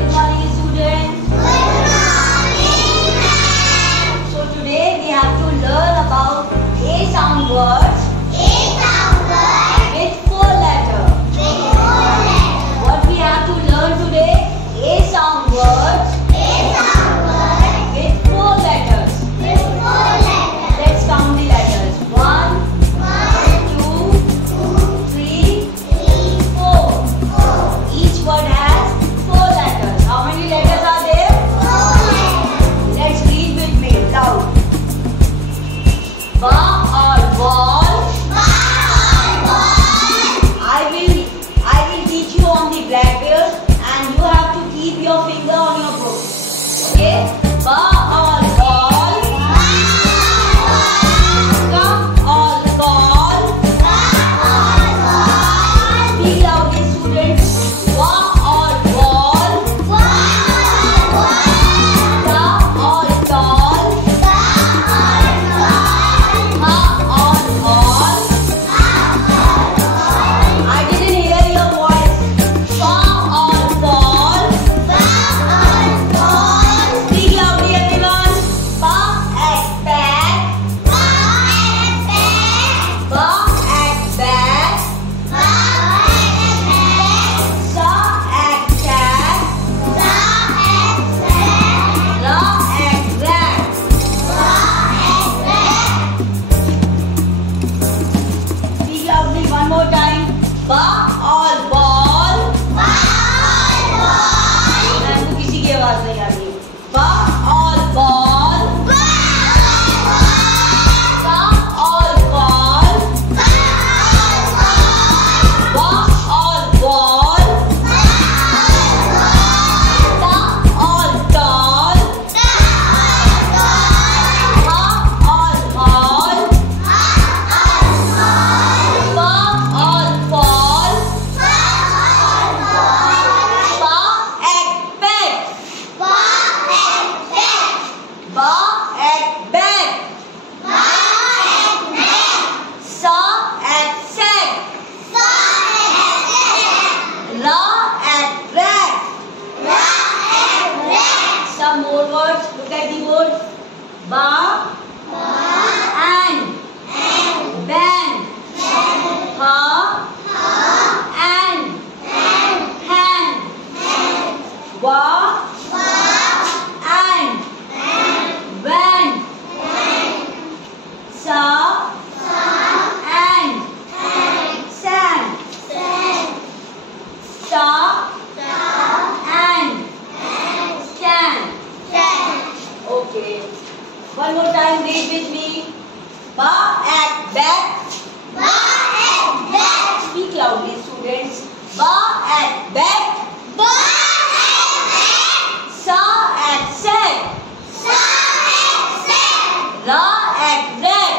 good morning, students. Good morning, ma'am. So today we have to learn about A sound words A sound word with 4 letters. with 4 letters. What we have to learn today? A sound words A sound word with 4 letters. with 4 letters. Let's count the letters. 1, 1, 2, 2, 3, 3, 4. 4. Each word has 4 letters. How many letters are there? 4 letters. Let's read with me loud. Ba or ball. I will teach you on the blackboard and you have to keep your finger on your book. Okay? Ba or ball. Come or call. Speak loudly, students. Ba or ball. Ta or tall. Ha or hall. I didn't hear your voice. Fa or fall. Speak loudly, everyone. Ba at bat. Ba at bat. Sa at cat. Ra at rat. Speak loudly one more time. Ba or ball. Ma'am को किसी की आवाज नहीं आ रही. Ba or ball. Ka or call. Ba or ball. Ta or tall. Ha or hall. Fa or fall. Ba at bat. Ba at bat. Sa at sack. Ra at rat. Some more words. Look at the word. Ba and band. Ha and hand. Wa and van. Sa and sand. Sta and stand. Okay. One more time, read with me. Ba at bat. Speak loudly, students. Ba at bat. Sa at sack. Ra at rat.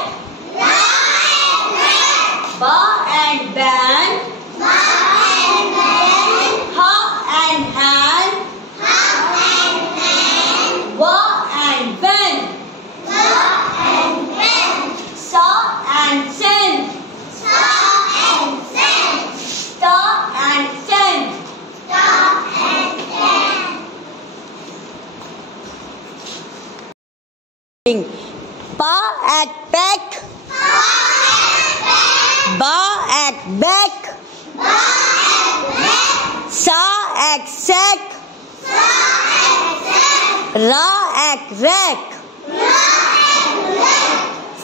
Ba and band. Ha and hand. Wa and van. Sa and send. Sta and send. Pa at back. Ba at back. Sa at sack. Ra at rack.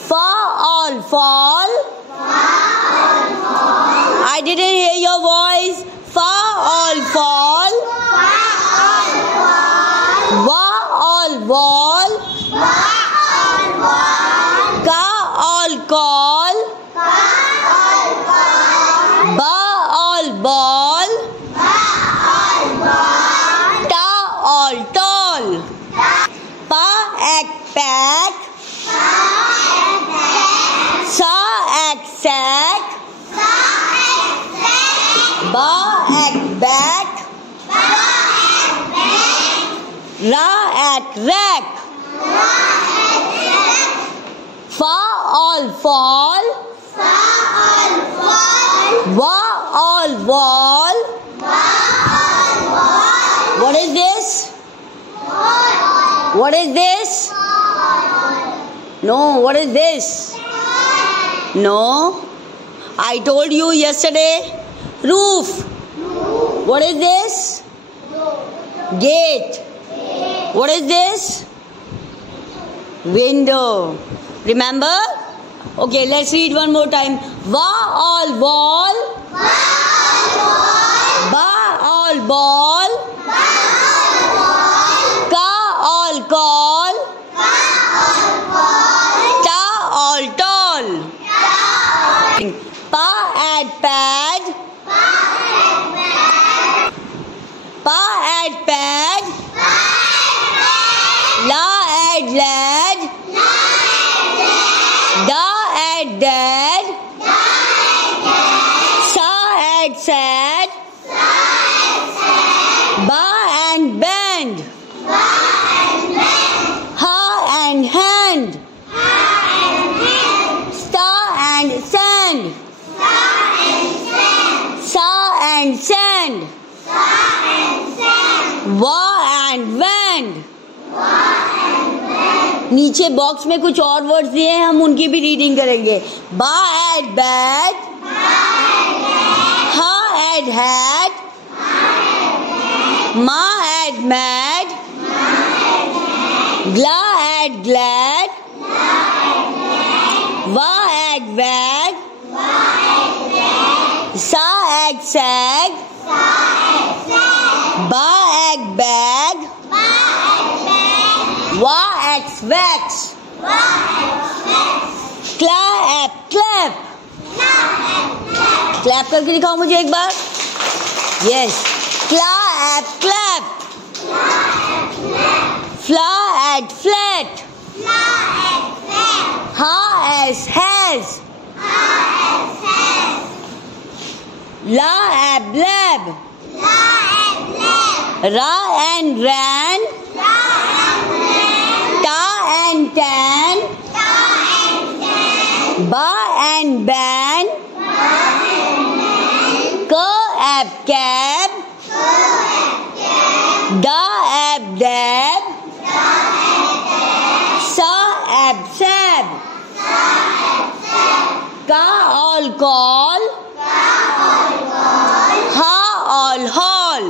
Fa or fall. I didn't hear your voice. Fa or fall. Wa or wall. Ka or call. Ba or ball. Ta or tall. Pa at pack. Sa at sack. Ba at back. Ra at rack. Fa all fall. Wa all wall. What is this? What is this? No, what is this? No. I told you yesterday. Roof. What is this? Gate. What is this? Window. Remember? Okay, let's read one more time. Va all wall. Ba all ball. Ka all call. Ta all tall. Pa add pad. Pa add pad. La add lad. Da add dad. Sa add sad. Ba and band. Ha and hand. Sta and sand. Sa and sand. Va and wand. नीचे box में कुछ और words दिए हैं, हम उनकी भी reading करेंगे. बा एड बैट. हा एड हैट. मा एड मैड. ग्ला एड ग्लैड. वा एड वैग. सा एड सैग. बा एड bag. Wa X wax. Cla app clap. Clap करके दिखाओ मुझे एक बार. Yes. Cla app clap. Fla add flat. Ha as has. La ab lab. Ra and ran. Ta and tan. Ba and ban. Ka ab cab. Da ab dab. Sa ab sab. Ka all call. Ha all hall.